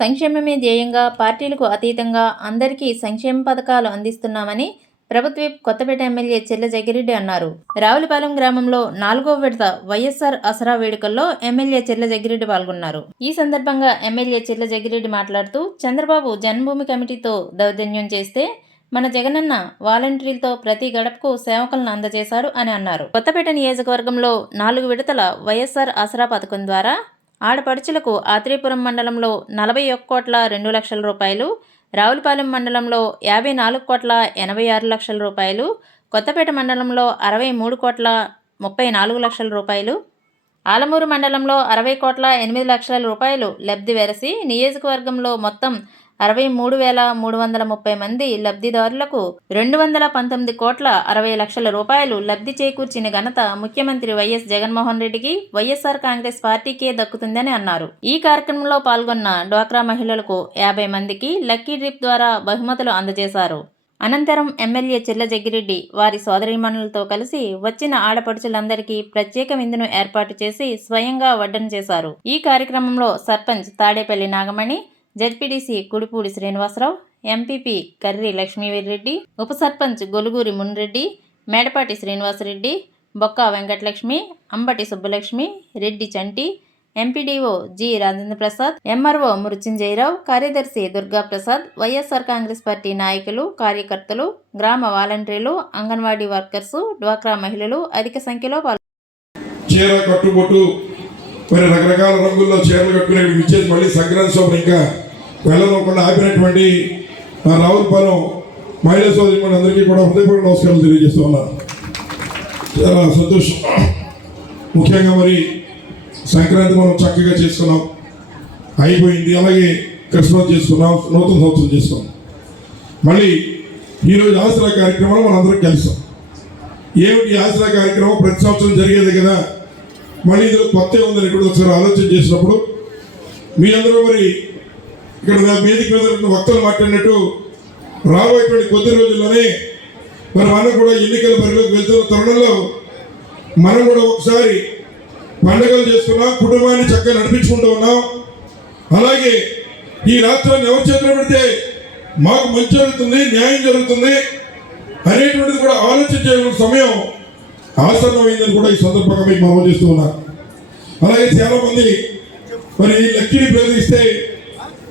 సంక్షేమమే ధ్యేయంగా పార్టీలకు అతీతంగా అందరికీ సంక్షేమ పథకాలు అందిస్తున్నామని ప్రభుత్వ కొత్తపేట ఎమ్మెల్యే చెల్ల జగిరెడ్డి అన్నారు. రావులపాలెం గ్రామంలో నాలుగో విడత వైఎస్ఆర్ అసరా వేడుకల్లో ఎమ్మెల్యే చెల్ల జగిరెడ్డి పాల్గొన్నారు. ఈ సందర్భంగా ఎమ్మెల్యే చెల్ల జగిరెడ్డి మాట్లాడుతూ చంద్రబాబు జన్మభూమి కమిటీతో దౌర్జన్యం చేస్తే మన జగనన్న వాలంటీర్లతో ప్రతి గడపకు సేవకులను అందజేశారు అని అన్నారు. కొత్తపేట నియోజకవర్గంలో నాలుగు విడతల వైఎస్ఆర్ ఆసరా పథకం ద్వారా ఆడపడుచులకు ఆత్రేయపురం మండలంలో నలభై ఒక్క కోట్ల రెండు లక్షల రూపాయలు రావులపాలెం మండలంలో యాభై నాలుగు కోట్ల ఎనభై ఆరు లక్షల రూపాయలు కొత్తపేట మండలంలో అరవై మూడు కోట్ల ముప్పై నాలుగు లక్షల రూపాయలు ఆలమూరు మండలంలో అరవై కోట్ల ఎనిమిది లక్షల రూపాయలు లబ్ధి వెరసి నియోజకవర్గంలో మొత్తం అరవై మూడు వేల మూడు వందల ముప్పై మంది లబ్ధిదారులకు రెండు వందల పంతొమ్మిది కోట్ల అరవై లక్షల రూపాయలు లబ్ధి చేకూర్చిన ఘనత ముఖ్యమంత్రి వైఎస్ జగన్మోహన్ రెడ్డికి వైఎస్ఆర్ కాంగ్రెస్ పార్టీకే దక్కుతుందని అన్నారు. ఈ కార్యక్రమంలో పాల్గొన్న డ్వాక్రా మహిళలకు యాభై మందికి లక్కీ డ్రిప్ ద్వారా బహుమతులు అందజేశారు. అనంతరం ఎమ్మెల్యే చిల్ల జగ్గిరెడ్డి వారి సోదరిమణులతో కలిసి వచ్చిన ఆడపడుచులందరికీ ప్రత్యేక విందును ఏర్పాటు చేసి స్వయంగా వడ్డన చేశారు. ఈ కార్యక్రమంలో సర్పంచ్ తాడేపల్లి నాగమణి జడ్పీడీసీ కుడిపూడి శ్రీనివాసరావు ఎంపీపీ కర్రి లక్ష్మీవీర్రెడ్డి ఉప sarpanch Goluguri Munreddy Medapati Srinivasareddy Bokka Venkatalakshmi Ambati Subbalakshmi Reddy Chanti MPDO G Rajendra Prasad MRO Mrutyunjayarao కార్యదర్శి దుర్గా ప్రసాద్ వైఎస్ఆర్ కాంగ్రెస్ పార్టీ నాయకులు కార్యకర్తలు గ్రామ వాలంటీర్లు అంగన్వాడీ వర్కర్స్ డ్వాక్రా మహిళలు అధిక సంఖ్యలో పాల్గొన్నారు మరి రకరకాల రంగుల్లో చీరలు కట్టుకునే ఇచ్చేసి మళ్ళీ సంక్రాంతి శోభన ఇంకా వెళ్ళనివ్వకుండా ఆపినటువంటి మా రావులపాలెం మహిళా సోదరి అందరికీ కూడా హృదయపూర్వక నమస్కారాలు తెలియజేస్తూ ఉన్నాను. చాలా సంతోషం. ముఖ్యంగా మరి సంక్రాంతి మనం చక్కగా చేసుకున్నాం. అయిపోయింది. అలాగే క్రిస్మస్ చేసుకున్నాం. నూతన సంవత్సరం చేసుకున్నాం. మళ్ళీ ఈరోజు ఆసరా కార్యక్రమంలో మనందరం కలిసాం. ఏమిటి ఆసరా కార్యక్రమం? ప్రతి సంవత్సరం జరిగేది కదా. మళ్ళీ ఇందులో కొత్త ఉందని ఇక్కడ ఒకసారి ఆలోచన చేసినప్పుడు మీ అందరూ మరి ఇక్కడ నా వేదిక మీద వక్తలు మాట్లాడినట్టు రాబోయేటువంటి కొద్ది రోజుల్లోనే మరి మనం కూడా ఎన్నికల పరిలోకి వెళ్తున్న తరుణంలో మనం కూడా ఒకసారి పండుగలు చేసుకున్నాం కుటుంబాన్ని చక్కగా నడిపించుకుంటూ ఉన్నాం. అలాగే ఈ రాష్ట్రాన్ని ఎవరి చేతిలో పెడితే మాకు మంచి జరుగుతుంది న్యాయం జరుగుతుంది అనేటువంటిది కూడా ఆలోచించే సమయం ఆసన్నమైందని కూడా ఈ సందర్భంగా మీకు మనం చేస్తూ ఉన్నారు అలాగే చాలా మంది మరి లక్కీని ప్రయోగిస్తే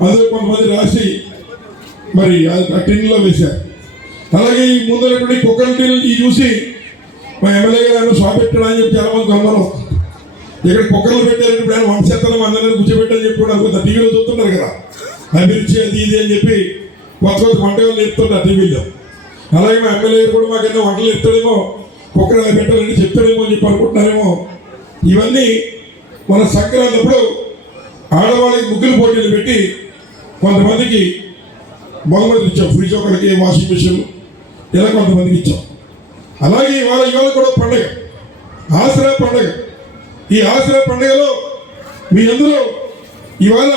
అందులో కొంతమంది రాసి మరి ఆ టిన్లో వేశారు. అలాగే ఈ ముందరటువంటి కుక్కల టిన్ ఈ చూసి మా ఎమ్మెల్యే గారు షాప్ అని చెప్పి చాలా మంది గమనం. ఇక్కడ కుక్కర్లు పెట్టారు ఇప్పుడు ఆయన వంశత్తలం అందరినీ కూర్చోబెట్టని చెప్పి కూడా అనుకుంటా టీవీలో చూస్తున్నారు కదా. అభిరుచి అది ఇది అని చెప్పి కొత్త కొత్త వంటకాలు నేర్పుతున్నారు టీవీలో. అలాగే మా ఎమ్మెల్యే కూడా మాకు ఎన్నో వంటలు నేర్పుతాడేమో కుక్కర్ పెట్టాలని చెప్తారేమో అని చెప్పి అనుకుంటున్నారేమో. ఇవన్నీ మన సంక్రాంతిప్పుడు ఆడవాళ్ళకి ముగ్గులు పోటీలు పెట్టి కొంతమందికి బహుమతులు ఇచ్చాం. ఫ్రిడ్జ్ ఒకరికి వాషింగ్ మిషన్ ఇలా కొంతమందికి ఇచ్చాం. అలాగే ఇవాళ ఇవాళ కూడా పండగ. ఆసరా పండగ. ఈ ఆసరా పండుగలో మీ అందరూ ఇవాళ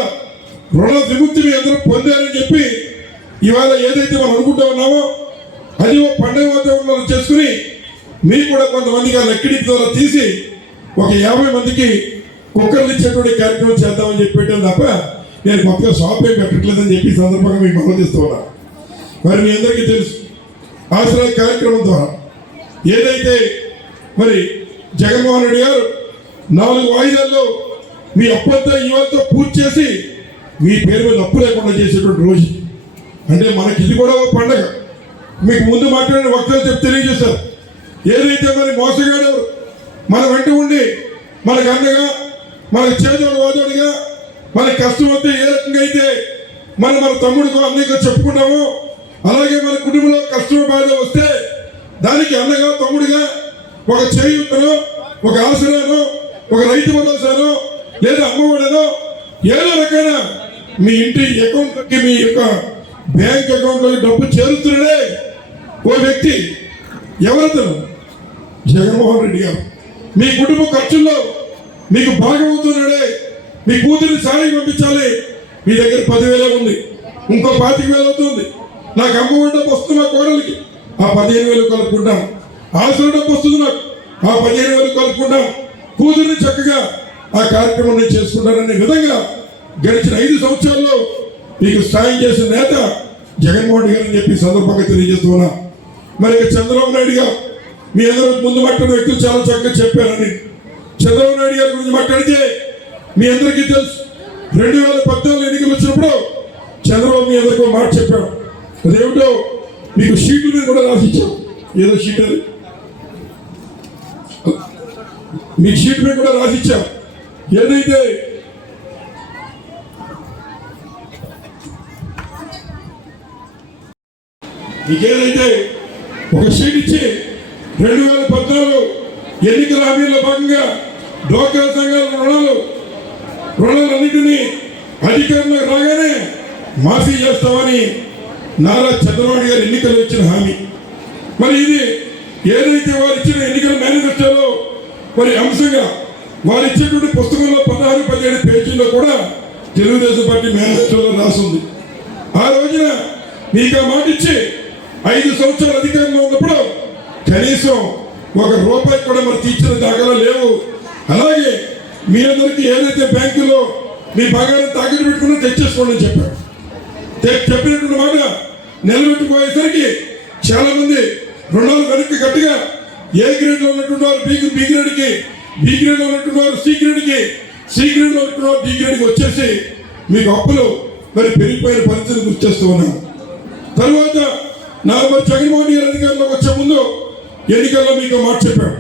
రుణ విముక్తి మీ అందరూ పొందారని చెప్పి ఇవాళ ఏదైతే మనం అనుకుంటా ఉన్నామో అది ఓ పండుగ వాతావరణంలో చేసుకుని మీరు కూడా కొంతమందికి ఆ ద్వారా తీసి ఒక యాభై మందికి కుక్కర్లు ఇచ్చేటువంటి కార్యక్రమం చేద్దామని చెప్పి పెట్టాను తప్ప నేను కొత్తగా షాప్ ఏం పెట్టట్లేదని చెప్పి సందర్భంగా మీకు ఆలోచిస్తూ మరి మీ అందరికీ తెలుసు ఆశ్రయ కార్యక్రమం ద్వారా ఏదైతే మరి జగన్మోహన్ రెడ్డి గారు నాలుగు వాయిదాల్లో మీ అప్పంతా ఇవాళతో పూర్తి చేసి మీ పేరు మీద అప్పు లేకుండా చేసేటువంటి రోజు. అంటే మనకి ఇది కూడా ఒక పండగ. మీకు ముందు మాట్లాడిన వక్తలు చెప్పి తెలియజేశారు. ఏదైతే మరి మోసగాడు మన వెంట ఉండి మనకు అండగా మనకు చేదోడు వాదోడుగా మనకి కష్టం వస్తే ఏ రకంగా అయితే మనం మన తమ్ముడికి అన్నయ్యకో చెప్పుకున్నామో అలాగే మన కుటుంబంలో కష్టం బాధ వస్తే దానికి అన్నగా తమ్ముడిగా ఒక చేయుతనో ఒక ఆసరానో ఒక రైతు భరోసానో లేదా అమ్మఒడనో ఏదో రకమైన మీ ఇంటి అకౌంట్కి మీ యొక్క బ్యాంక్ అకౌంట్లోకి డబ్బు చేరుతున్నాడే ఓ వ్యక్తి ఎవరతను? జగన్మోహన్ రెడ్డి గారు. మీ కుటుంబ ఖర్చుల్లో మీకు భాగమవుతున్నాడే. మీ కూతురిని సాయం పంపించాలి. మీ దగ్గర పదివేల ఉంది. ఇంకో పాతిక వేలు అవుతుంది. నాకు అమ్మ డబ్బు వస్తుంది మా కోడలికి. ఆ పదిహేను వేలు కలుపుకుంటాం. ఆసర డబ్బు వస్తుంది నాకు. ఆ పదిహేను వేలు కలుపుకుంటాం. కూతురిని చక్కగా ఆ కార్యక్రమం నేను చేసుకుంటాననే విధంగా గడిచిన ఐదు సంవత్సరాల్లో మీకు సాయం చేసిన నేత జగన్మోహన్ రెడ్డి గారు అని చెప్పి సందర్భంగా తెలియజేస్తున్నా మరి ఇక చంద్రబాబు నాయుడు గారు మీ అందరూ ముందు మాట్లాడిన వ్యక్తులు చాలా చక్కగా చెప్పారని. చంద్రబాబు నాయుడు గారి గురించి మాట్లాడితే మీ అందరికీ తెలుసు. రెండు వేల పద్నాలుగు ఎన్నికలు వచ్చినప్పుడు చంద్రబాబు మీ అందరికీ మాట చెప్పాడు అదేమిటో మీకు షీట్ల మీద కూడా రాసిచ్చాం ఏదో షీట్ అది? మీ షీట్ మీద కూడా రాసిచ్చాం ఏదైతే మీకేదైతే ఒక షీట్ ఇచ్చి రెండు వేల పద్నాలుగు ఎన్నికల హామీలో భాగంగా డోక్రా సంఘాల రుణాలు రుణాలన్నింటినీ అధికారంలో రాగానే మాఫీ చేస్తామని నారా చంద్రబాబు గారు ఎన్నికలు ఇచ్చిన హామీ. మరి ఇది ఏదైతే వారు ఇచ్చిన ఎన్నికల మేనిఫెస్టోలో మరి అంశంగా వారు ఇచ్చేటువంటి పుస్తకంలో పదహారు పదిహేడు పేజీల్లో కూడా తెలుగుదేశం పార్టీ మేనిఫెస్టోలో రాసింది. ఆ రోజున మీకు ఆ మాట ఇచ్చి ఐదు సంవత్సరాలు అధికారంలో ఉన్నప్పుడు కనీసం ఒక రూపాయి కూడా మరి తీర్చిన దాఖలా లేవు. అలాగే మీ అందరికీ ఏదైతే బ్యాంకులో మీ బంగారం తాకట్టు పెట్టుకున్నా తెచ్చేసుకోండి అని చెప్పారు. చెప్పినటువంటి మాట నిలబెట్టుకోయేసరికి చాలా మంది రుణాలు వెనక్కి గట్టిగా ఏ గ్రేడ్లో ఉన్నటువంటి వారు బి బి గ్రేడ్కి బి గ్రేడ్లో ఉన్నటువంటి వారు సి గ్రేడ్కి సి గ్రేడ్లో ఉన్నటువంటి వారు డి గ్రేడ్కి వచ్చేసి మీకు అప్పులు మరి పెరిగిపోయిన పరిస్థితిని గుర్తిస్తూ ఉన్నాను తర్వాత నా మరి జగన్మోహన్ రెడ్డి అధికారంలోకి వచ్చే ముందు ఎన్నికల్లో మీకు మాట చెప్పాడు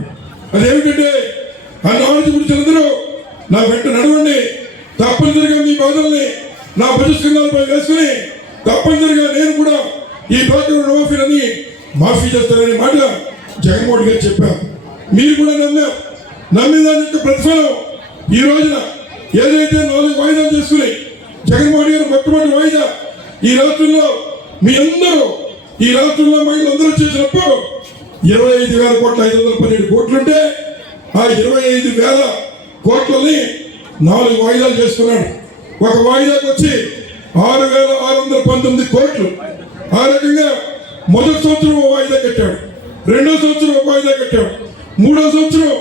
అదేమిటంటే ఆ నాలెడ్జ్ గురించి అందరూ నా వెంట నడవండి. తప్పనిసరిగా మీ బాధల్ని నా భుజస్కంధాలపై వేసుకుని తప్పనిసరిగా నేను కూడా ఈ డాక్టర్ రుణమాఫీలని మాఫీ చేస్తానని మాట జగన్మోహన్ గారు చెప్పారు. మీరు కూడా నమ్మారు. నమ్మిన దాని యొక్క ప్రతిఫలం ఈ రోజున ఏదైతే నాలుగు వాయిదాలు చేసుకుని జగన్మోహన్ గారు మొట్టమొదటి వాయిదా ఈ రాత్రుల్లో మీ అందరూ ఈ రాత్రుల్లో మహిళలందరూ చేసినప్పుడు ఇరవై ఐదు వేల కోట్ల ఐదు వందల పన్నెండు కోట్లుంటే ఆ ఇరవై ఐదు వేల కోట్లని నాలుగు వాయిదాలు చేసుకున్నాడు. ఒక వాయిదాకి వచ్చి ఆరు వేల ఆరు వందల పంతొమ్మిది కోట్లు. ఆ రకంగా మొదటి సంవత్సరం ఒక వాయిదా కట్టాడు. రెండో సంవత్సరం ఒక వాయిదా కట్టాడు. మూడో సంవత్సరం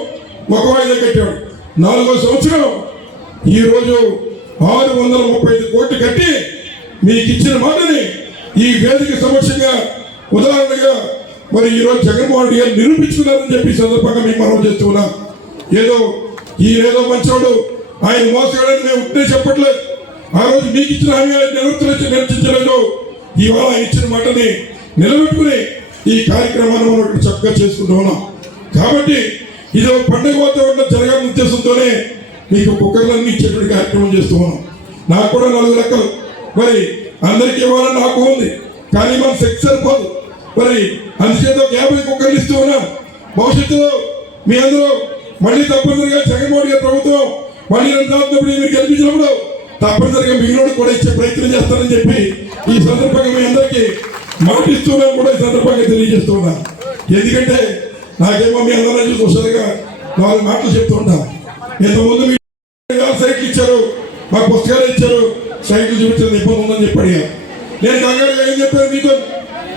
ఒక వాయిదా కట్టాడు. నాలుగో సంవత్సరం ఈరోజు ఆరు వందల ముప్పై ఐదు కోట్లు కట్టి మీకు ఇచ్చిన మాటని ఈ వేదిక సమస్యగా ఉదాహరణగా మరి ఈ రోజు జగన్మోహన్ రెడ్డి గారు నిరూపించుకున్నారని చెప్పి సందర్భంగా మేము మనం చేస్తున్నా ఏదో ఈ ఏదో మంచోడు ఆయన మోసగాడని మేము ఉంటే చెప్పట్లేదు. ఆ రోజు మీకు ఇచ్చిన హామీ ఆయన నిలబెట్టలేదు నిర్చించలేదు ఇవాళ ఆయన ఇచ్చిన మాటని నిలబెట్టుకుని ఈ కార్యక్రమాన్ని మనం ఇక్కడ చక్కగా చేసుకుంటూ ఉన్నాం. కాబట్టి ఇది ఒక పండుగ వాతావరణం జరగాలని ఉద్దేశంతోనే మీకు కుక్కర్లన్నీ ఇచ్చేటువంటి కార్యక్రమం చేస్తూ ఉన్నాం. నాకు కూడా నాలుగు లెక్కలు మరి అందరికీ ఇవ్వాలని నాకు ఉంది. కానీ మన శక్తి సరిపోదు. మరి అందుచేత యాభై కుక్కర్లు ఇస్తూ ఉన్నాం. భవిష్యత్తులో మీ అందరూ మళ్ళీ తప్పనిసరిగా జగన్మోహన్ గారి ప్రభుత్వం మళ్ళీ రెండు మీరు గెలిపించినప్పుడు తప్పనిసరిగా మిగిలిన కూడా ఇచ్చే ప్రయత్నం చేస్తారని చెప్పి ఈ సందర్భంగా మీ అందరికీ మాటిస్తున్నాను కూడా ఈ సందర్భంగా తెలియజేస్తున్నా ఎందుకంటే నాకేమో మీ అందరూ చూసి ఒకసారిగా నాలుగు మాటలు చెప్తూ ఉంటాను ఇంతకుముందు మీ సైకిల్ ఇచ్చారు మాకు పుస్తకాలు ఇచ్చారు సైకిల్ చూపించిన ఇబ్బంది ఉందని చెప్పి నేను కంగారుగా ఏం చెప్పాను మీతో?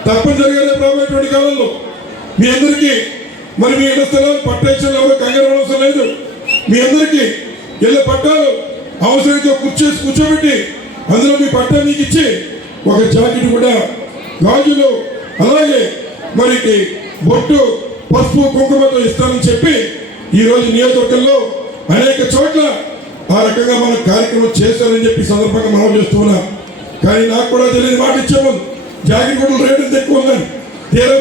తప్పు రేపు రాబోయేటువంటి కాలంలో. మీ అందరికీ మరి మీ ఇళ్ళ స్థలాలు పట్టేసిన కంగారు అవసరం లేదు. మీ అందరికీ ఇళ్ళ పట్టాలు అవసరంతో కూర్చేసి కూర్చోబెట్టి అందులో మీ పట్టా మీకు ఇచ్చి ఒక జాకెట్ కూడా గాజులు అలాగే మరి బొట్టు పసుపు కుంకుమతో ఇస్తానని చెప్పి ఈరోజు నియోజకవర్గంలో అనేక చోట్ల ఆ రకంగా మనం కార్యక్రమం చేశారని చెప్పి సందర్భంగా మనం చేస్తున్నాం కానీ నాకు కూడా తెలియని మాట ఇచ్చాము జాకెట్ కూడా రేటు ఎంత ఎక్కువ ఉందని తీరా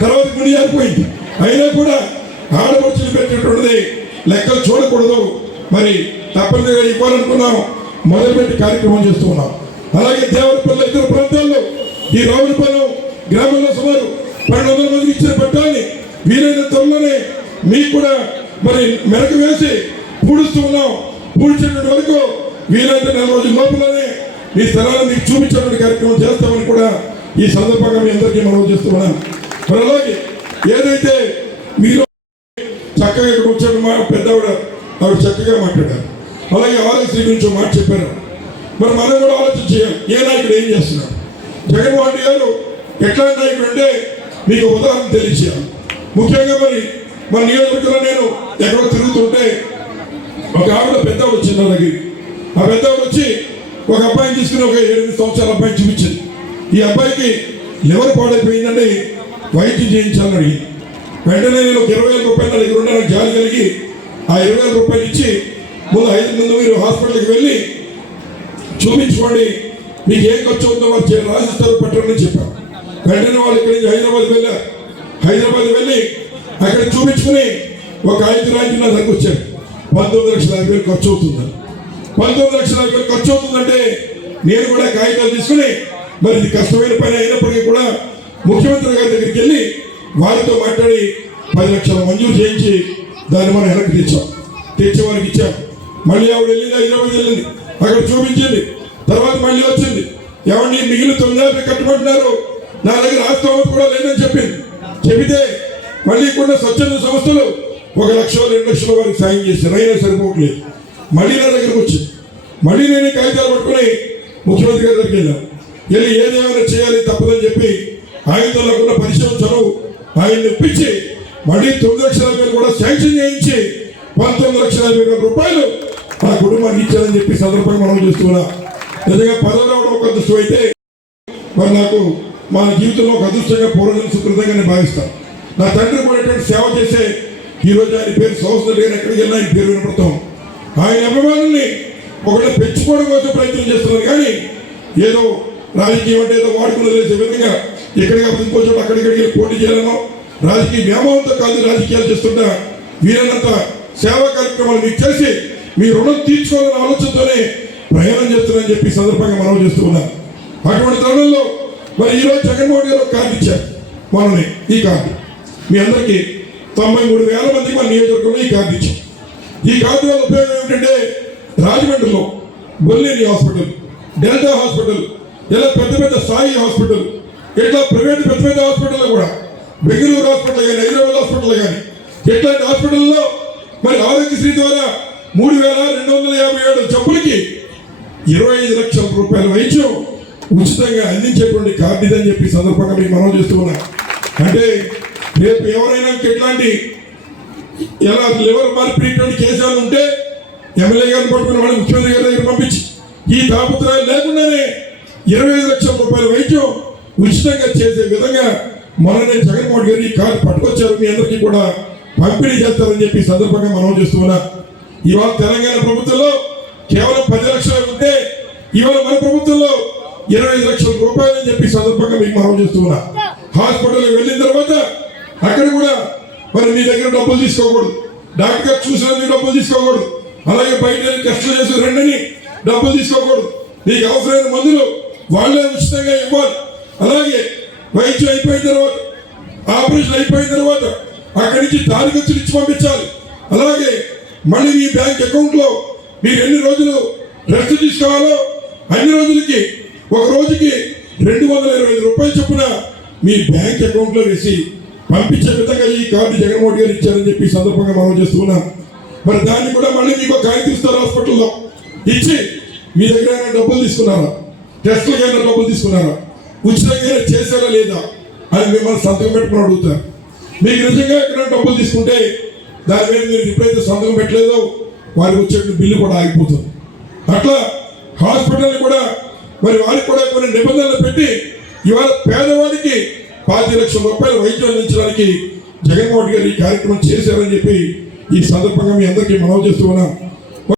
తర్వాత గుడి ఆగిపోయింది అయినా కూడా ఆడపడుచులు పెట్టినటువంటిది లెక్కలు చూడకూడదు. మరి తప్పనిసరిగా ఇవ్వాలనుకున్నాం. మొదలుపెట్టి కార్యక్రమం చేస్తూ ఉన్నాం. అలాగే దేవరపల్లి ఇతర ప్రాంతాల్లో ఈ రావులపాలెం గ్రామంలో సుమారు పన్నెండు వందల మందికి ఇచ్చిన పట్టాన్ని వీలైన త్వరలోనే మీకు కూడా మరి మెరక వేసి పూడుస్తూ ఉన్నాం. పూడ్చేటువంటి వరకు వీలైతే నెల రోజుల లోపలనే ఈ స్థలాన్ని మీకు చూపించేటువంటి కార్యక్రమం చేస్తామని కూడా ఈ సందర్భంగా మీ అందరికీ మనం చేస్తున్నాం మరి అలాగే ఏదైతే మీరు చక్కగా ఇక్కడ వచ్చాడు మా పెద్దవిడ ఆవిడ చక్కగా మాట్లాడారు. అలాగే ఆరోగ్యశ్రీ గురించి మాట చెప్పారు. మరి మనం కూడా ఆలోచన చేయాలి. ఏ నాయకుడు ఏం చేస్తున్నాడు జగన్మోహన్ రెడ్డి గారు ఎట్లాంటి నాయకుడు అంటే మీకు ఉదాహరణ తెలియచేయాలి ముఖ్యంగా మరి మన నియోజకవర్గంలో నేను ఎక్కడో తిరుగుతుంటే ఒక ఆవిడ పెద్ద వచ్చింది నా దగ్గరికి. ఆ పెద్దవాడు వచ్చి ఒక అబ్బాయిని తీసుకుని ఒక ఎనిమిది సంవత్సరాల అబ్బాయిని చూపించింది. ఈ అబ్బాయికి లివర్ పాడైపోయిందండి వైద్యం చేయించాలని. అడిగింది వెంటనే నేను ఒక ఇరవై వేల రూపాయలు నా దగ్గర ఉన్న జాలి కలిగి ఆ ఇరవై వేల రూపాయలు ఇచ్చి ముందు ఐదు ముందు మీరు హాస్పిటల్కి వెళ్ళి చూపించుకోండి. మీకు ఏం ఖర్చు అవుతుందో వారు చే- రాసిస్తారు పెట్టండి చెప్పారు. వెంటనే వాళ్ళు ఇక్కడి నుంచి హైదరాబాద్ వెళ్ళారు. హైదరాబాద్ వెళ్ళి అక్కడ చూపించుకుని ఒక ఐదు రాజ్యం నా దగ్గర వచ్చారు. పంతొమ్మిది లక్షల యాభై వేలు ఖర్చు అవుతుందని. పంతొమ్మిది లక్షల యాభై ఖర్చు అవుతుందంటే నేను కూడా కాగితాలు తీసుకుని మరి ఇది కష్టమైన పని అయినప్పటికీ కూడా ముఖ్యమంత్రి గారి దగ్గరికి వెళ్ళి వారితో మాట్లాడి పది లక్షలు మంజూరు చేయించి దాన్ని మనం వెనక్కి తెచ్చాం. తెచ్చి వారికి ఇచ్చాం. మళ్ళీ ఆవిడ వెళ్ళింది? హైదరాబాద్ వెళ్ళింది. అక్కడ చూపించింది. తర్వాత మళ్ళీ వచ్చింది. ఎవరిని మిగిలిన తొమ్మిది యాభై కట్టుకుంటున్నారు నా దగ్గర ఆస్తవత కూడా లేదని చెప్పింది. చెబితే మళ్ళీ కూడా స్వచ్ఛంద సంస్థలు ఒక లక్ష రెండు లక్షల వారికి సాయం చేసి అయినా సరిపోవట్లేదు. మళ్ళీ నా దగ్గరకు వచ్చి మళ్ళీ నేను కాగితాలు పట్టుకుని ముఖ్యమంత్రి గారి దగ్గరికి వెళ్ళాను వెళ్ళి ఏదేమైనా చేయాలి తప్పదని చెప్పి ఆయనతో లేకుండా పరిశ్రమ చదువు ఆయన్ని ఇప్పించి మళ్ళీ తొమ్మిది లక్షల వేలు కూడా శాంక్షన్ చేయించి పంతొమ్మిది లక్షల యాభై వేల రూపాయలు ఆ కుటుంబానికి ఇచ్చారని చెప్పి సందర్భంగా మనం చూస్తున్నా. నిజంగా పదవి రావడం ఒక అదృష్టం అయితే మరి నాకు మా జీవితంలో ఒక అదృష్టంగా పూర్వజన సుకృతంగా నేను భావిస్తాను. నా తండ్రి కూడా సేవ చేసే ఈరోజు ఆయన పేరు సంవత్సరం లేని ఎక్కడికి వెళ్ళినా ఆయన పేరు వినపడతాం. ఆయన అభిమానుల్ని ఒకటి పెంచుకోవడం కోసం ప్రయత్నం చేస్తున్నారు కానీ ఏదో రాజకీయం అంటే ఏదో వాడుకుని వదిలేసే విధంగా ఎక్కడికి అభివృద్ధి అక్కడిక్కడికి వెళ్ళి పోటీ చేయాలనో రాజకీయ వ్యామోహంతో కాదు రాజకీయాలు చేస్తున్న వీరనంత సేవా కార్యక్రమాలు మీకు చేసి మీ రుణం తీర్చుకోవాలనే ఆలోచనతోనే ప్రయాణం చేస్తున్నారని చెప్పి సందర్భంగా మనం చేస్తూ ఉన్నాం అటువంటి తరుణంలో మరి ఈరోజు జగన్మోహన్ గారు కార్డు ఇచ్చారు. మనల్ని ఈ కార్డు. మీ అందరికీ తొంభై మూడు వేల మందికి మన నియోజకవర్గంలో ఈ కార్డు ఇచ్చారు. ఈ కార్డు ఉపయోగం ఏమిటంటే రాజమండ్రిలో బొల్లేని హాస్పిటల్ డెల్టా హాస్పిటల్ ఇలా పెద్ద పెద్ద సాయి హాస్పిటల్ ఇట్లా ప్రైవేట్ పెద్ద పెద్ద హాస్పిటల్లో కూడా బెంగళూరు హాస్పిటల్ కానీ హైదరాబాద్ హాస్పిటల్ కానీ ఇట్లాంటి హాస్పిటల్లో మరి ఆరోగ్యశ్రీ ద్వారా మూడు వేల రెండు వందల యాభై ఏడు చెప్పులకి ఇరవై ఐదు లక్షల రూపాయల వైద్యం ఉచితంగా అందించేటువంటి కార్డు ఇదని చెప్పి సందర్భంగా మీకు మనం చేస్తూ అంటే రేపు ఎవరైనా ఇట్లాంటి ఎలా లివర్ మార్పిడి కేసులు ఉంటే ఎమ్మెల్యే గారిని పట్టుకున్న వాళ్ళు ముఖ్యమంత్రి గారి దగ్గర పంపించి ఈ తాపత్రయాలు లేకుండానే ఇరవై ఐదు లక్షల రూపాయల వైద్యం ఉచితంగా చేసే విధంగా మననే జగన్మోహన్ గారు ఈ కార్డు పట్టుకొచ్చారు. మీ అందరికీ కూడా పంపిణీ చేస్తారని చెప్పి సందర్భంగా మనం చేస్తున్నా. ఇవాళ తెలంగాణ ప్రభుత్వంలో కేవలం పది లక్షలు ఉంటే ఇవాళ మన ప్రభుత్వంలో ఇరవై ఐదు లక్షల రూపాయలు అని చెప్పి సందర్భంగా మీకు మనం చేస్తున్నా. హాస్పిటల్కి వెళ్ళిన తర్వాత అక్కడ కూడా మరి మీ దగ్గర డబ్బులు తీసుకోకూడదు. డాక్టర్ గారు చూసినందుకు డబ్బులు తీసుకోకూడదు. అలాగే బయట వెళ్ళి టెస్టులు చేసి రెండని డబ్బులు తీసుకోకూడదు. మీకు అవసరమైన మందులు వాళ్ళే ఉచితంగా ఇవ్వాలి. అలాగే వైద్యం అయిపోయిన తర్వాత ఆపరేషన్ అయిపోయిన తర్వాత అక్కడి నుంచి దారి ఖర్చులు ఇచ్చి పంపించాలి. అలాగే మళ్ళీ మీ బ్యాంక్ అకౌంట్లో మీరు ఎన్ని రోజులు రెస్ట్ తీసుకోవాలో అన్ని రోజులకి ఒక రోజుకి రెండు వందల ఇరవై ఐదు రూపాయలు చొప్పున మీ బ్యాంక్ అకౌంట్లో వేసి పంపించే విధంగా ఈ కార్డు జగన్మోహన్ గారు ఇచ్చారని చెప్పి సందర్భంగా మనం చేస్తున్నాం. మరి దాన్ని కూడా మళ్ళీ మీకు ఒక కాగితం ఇస్తారు హాస్పిటల్లో. ఇచ్చి మీ దగ్గర ఏమైనా డబ్బులు తీసుకున్నారా? టెస్టులకి ఏమైనా డబ్బులు తీసుకున్నారా? ఉచితంగా చేశారా లేదా? అని మిమ్మల్ని సంతకం పెట్టుకుని అడుగుతారు. మీకు నిజంగా ఎక్కడ డబ్బులు తీసుకుంటే దాని మీద మీరు ఎప్పుడైతే సంతకం పెట్టలేదో. వారికి వచ్చే బిల్లు కూడా ఆగిపోతుంది. అట్లా హాస్పిటల్ కూడా మరి వారికి కూడా కొన్ని నిబంధనలు పెట్టి ఇవాళ పేదవాడికి పాతి లక్షల రూపాయలు వైద్యం అందించడానికి జగన్మోహన్ గారు ఈ కార్యక్రమం చేశారని చెప్పి ఈ సందర్భంగా మీ అందరికీ మనవి చేస్తూ ఉన్నాం.